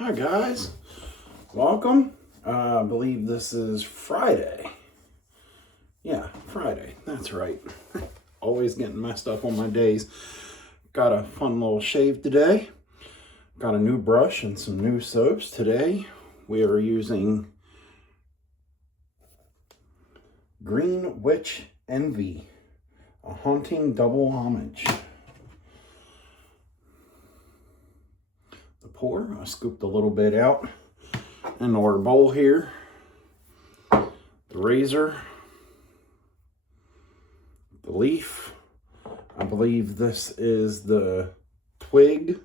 Hi guys, welcome. I believe this is Friday. Yeah, Friday, that's right. Always getting messed up on my days. Got a fun little shave today. Got a new brush and some new soaps today. We are using Green Witch Envy, a haunting double homage. The pour, I scooped a little bit out in our bowl here. The razor, the leaf. I believe this is the twig,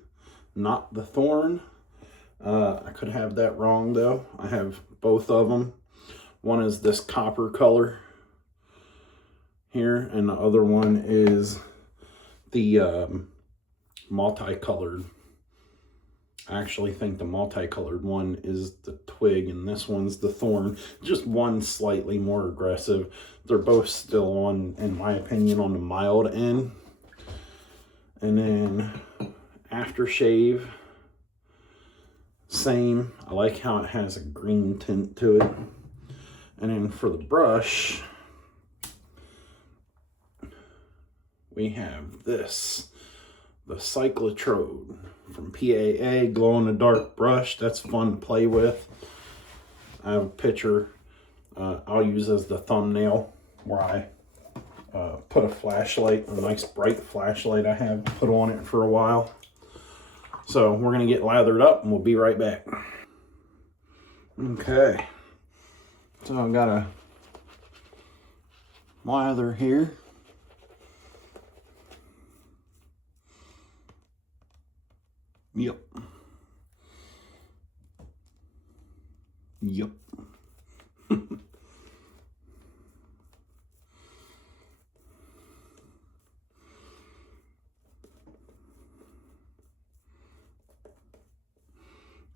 not the thorn. I could have that wrong though. I have both of them. One is this copper color here, and the other one is the multicolored. I actually think the multicolored one is the twig and this one's the thorn. Just one slightly more aggressive. They're both still on, in my opinion, on the mild end. And then aftershave, same. I like how it has a green tint to it. And then for the brush, we have this, the Cyclotrode from PAA, glow-in-the-dark brush. That's fun to play with. I have a picture I'll use as the thumbnail where I put a flashlight, a nice bright flashlight I have put on it for a while. So we're gonna get lathered up and we'll be right back. Okay, so I've got a lather here. Yep. Yep.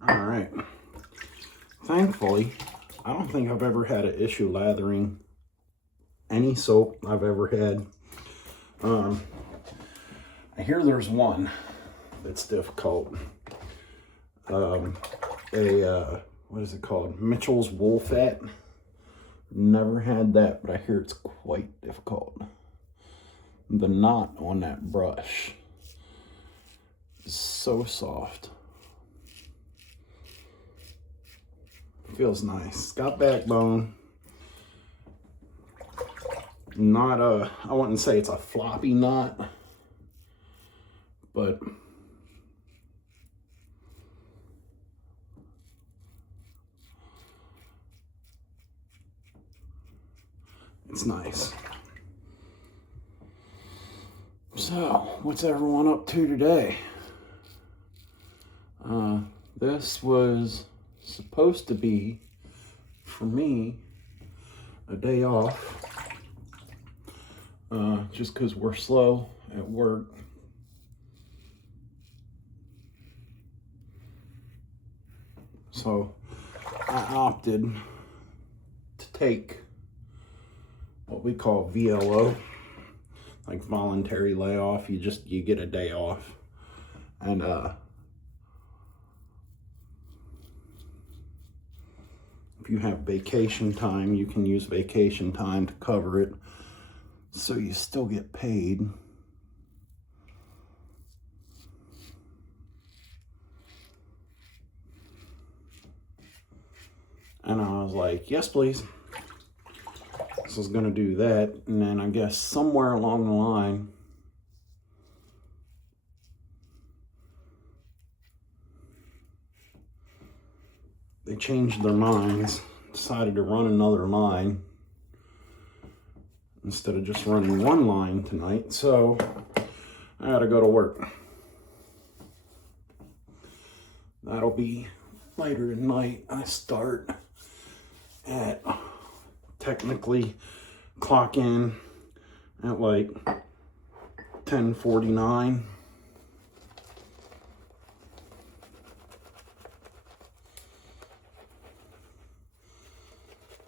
All right. Thankfully, I don't think I've ever had an issue lathering any soap I've ever had. I hear there's one that's difficult. What is it called? Mitchell's Wool Fat. Never had that, but I hear it's quite difficult. The knot on that brush is so soft. Feels nice. It's got backbone. Not I wouldn't say it's a floppy knot, but it's nice. So, what's everyone up to today? This was supposed to be, for me, a day off. Just because we're slow at work. So, I opted to take what we call VLO, like voluntary layoff. You get a day off, and if you have vacation time, you can use vacation time to cover it, so you still get paid. And I was like, yes, please. So I was gonna do that, and then I guess somewhere along the line, they changed their minds, decided to run another line instead of just running one line tonight. So I gotta go to work. That'll be later tonight. I start at, technically clock in at like 10:49.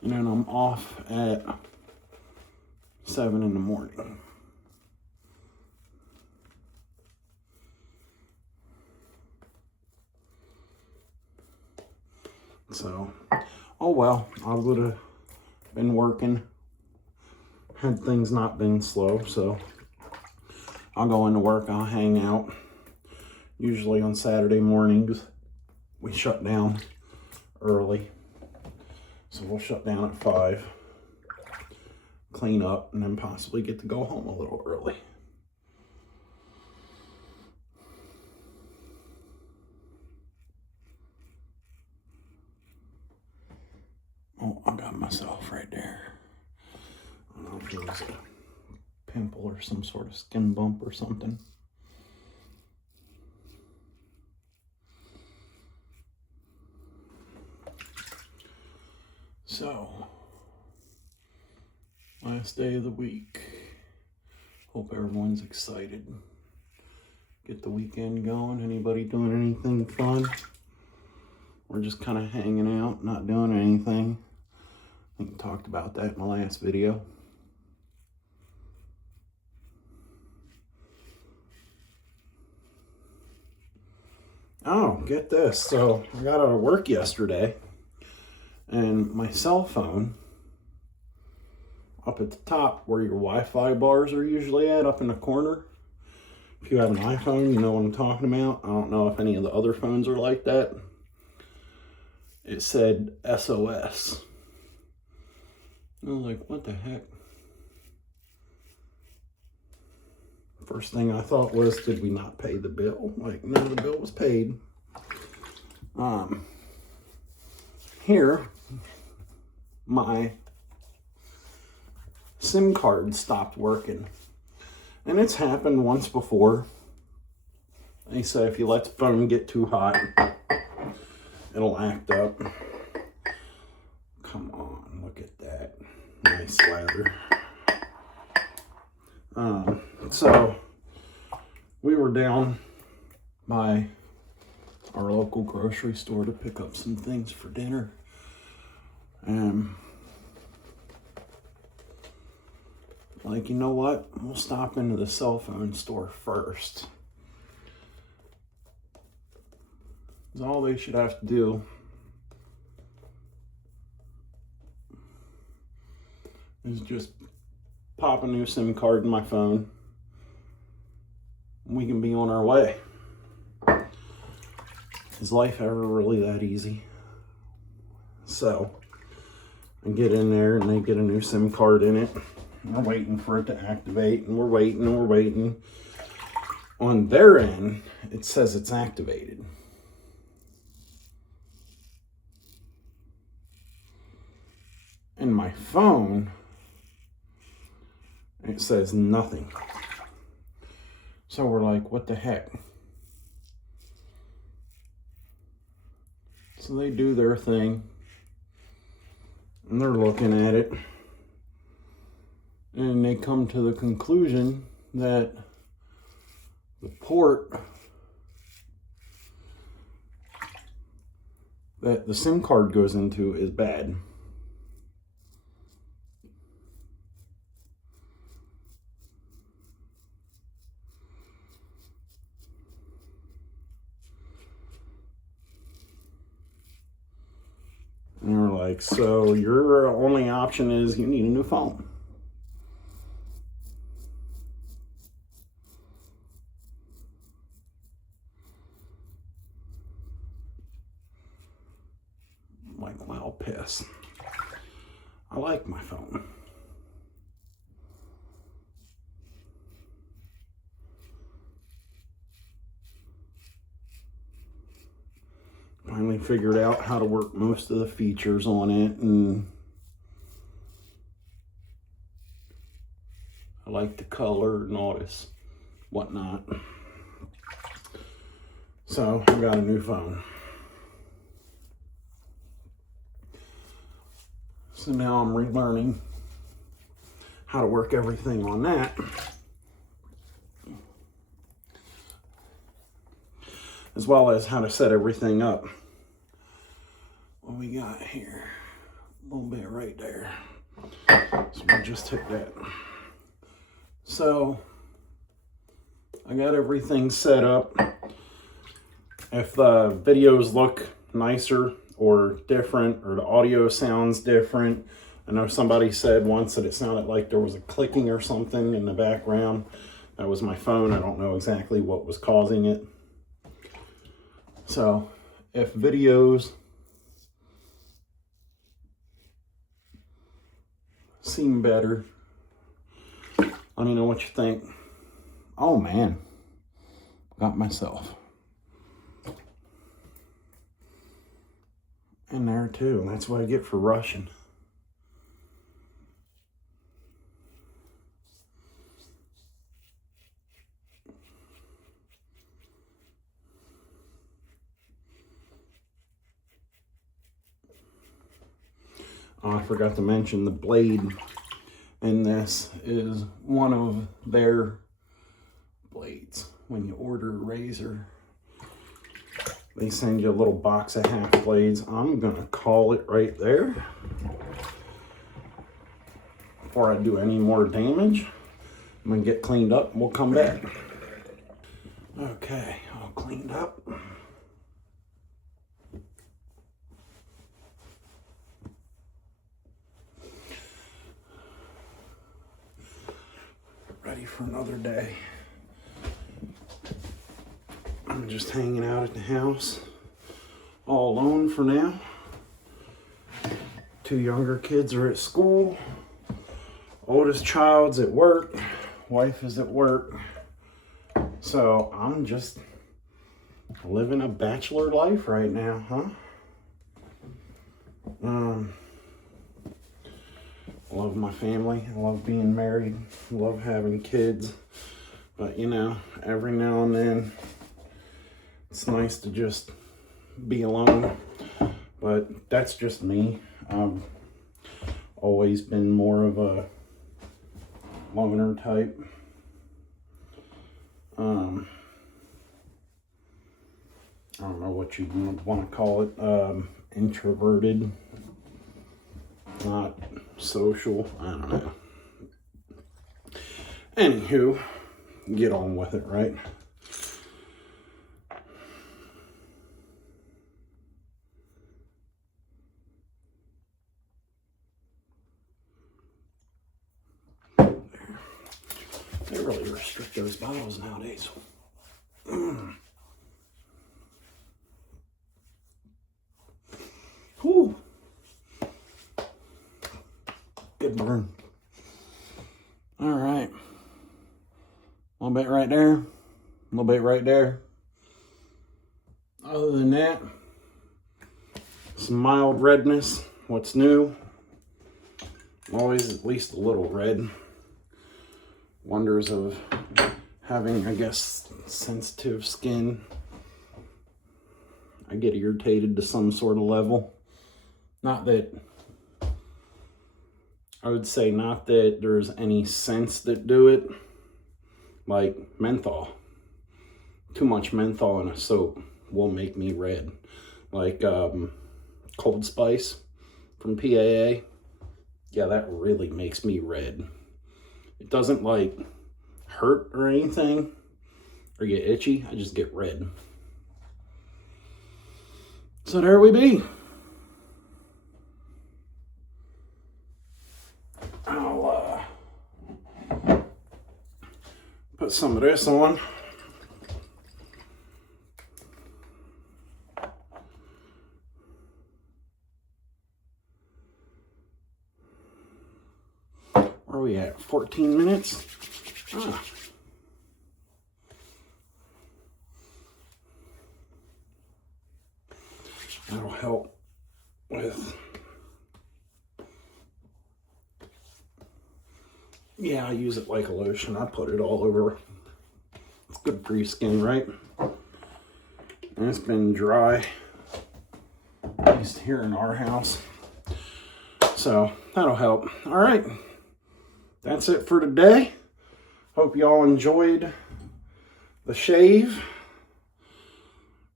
And then I'm off at 7 in the morning. So, oh well, I would have been working had things not been slow. So I'll go into work, I'll hang out. Usually on Saturday mornings, we shut down early. So we'll shut down at 5, clean up, and then possibly get to go home a little early. Oh, I got myself right there. I don't know if it was a pimple or some sort of skin bump or something. So, last day of the week. Hope everyone's excited. Get the weekend going. Anybody doing anything fun? We're just kind of hanging out, not doing anything. I think I talked about that in the last video. Oh, get this. So I got out of work yesterday, and my cell phone, up at the top where your Wi-Fi bars are usually at, up in the corner. If you have an iPhone, you know what I'm talking about. I don't know if any of the other phones are like that. It said SOS. I was like, what the heck? First thing I thought was, did we not pay the bill? Like, no, the bill was paid. Here, my SIM card stopped working. And it's happened once before. They say if you let the phone get too hot, it'll act up. Come on, look at that. Nice lather. So we were down by our local grocery store to pick up some things for dinner. Like, you know what? We'll stop into the cell phone store first. 'Cause all they should have to do is just pop a new SIM card in my phone. We can be on our way. Is life ever really that easy? So I get in there and they get a new SIM card in it. We're waiting for it to activate, and we're waiting and we're waiting. On their end, it says it's activated. And my phone, it says nothing. So we're like, what the heck? So they do their thing, and they're looking at it, and they come to the conclusion that the port that the SIM card goes into is bad. And we're like, so your only option is you need a new phone. I'm like, well, piss. I like my phone. Finally figured out how to work most of the features on it, and I like the color and all this whatnot. So I got a new phone. So now I'm relearning how to work everything on that. As well as how to set everything up. What we got here, a little bit right there. So we'll just hit that. So I got everything set up. If the videos look nicer or different, or the audio sounds different. I know somebody said once that it sounded like there was a clicking or something in the background. That was my phone. I don't know exactly what was causing it. So if videos seem better, let me know what you think. Oh man, got myself in there too. That's what I get for rushing. Oh, I forgot to mention the blade in this is one of their blades. When you order a razor, they send you a little box of half blades. I'm gonna call it right there before I do any more damage. I'm gonna get cleaned up and we'll come back. Okay, all cleaned up. Ready for another day. I'm just hanging out at the house, all alone for now. 2 younger kids are at school. Oldest child's at work. Wife is at work. So I'm just living a bachelor life right now, huh? I love my family. I love being married. I love having kids. But you know, every now and then, it's nice to just be alone. But that's just me. I've always been more of a loner type. I don't know what you want to call it. Introverted. Not social. I don't know. Anywho, get on with it, right? They really restrict those bottles nowadays. Whew. Good burn. All right. A little bit right there. A little bit right there. Other than that, some mild redness. What's new? Always at least a little red. Wonders of having, I guess, sensitive skin. I get irritated to some sort of level. Not that, I would say not that there's any scents that do it. Like menthol. Too much menthol in a soap will make me red. Like Cold Spice from PAA. Yeah, that really makes me red. It doesn't like hurt or anything or get itchy. I just get red. So there we be. I'll put some of this on. Where are we at? 14 minutes? Ah. That'll help with, yeah, I use it like a lotion. I put it all over. It's good for your skin, right? And it's been dry, at least here in our house. So that'll help. All right. That's it for today. Hope y'all enjoyed the shave.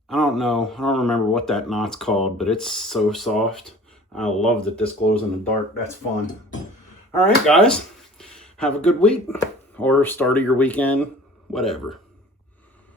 I don't know. I don't remember what that knot's called, but it's so soft. I love that this glows in the dark. That's fun. All right, guys. Have a good week or start of your weekend, whatever.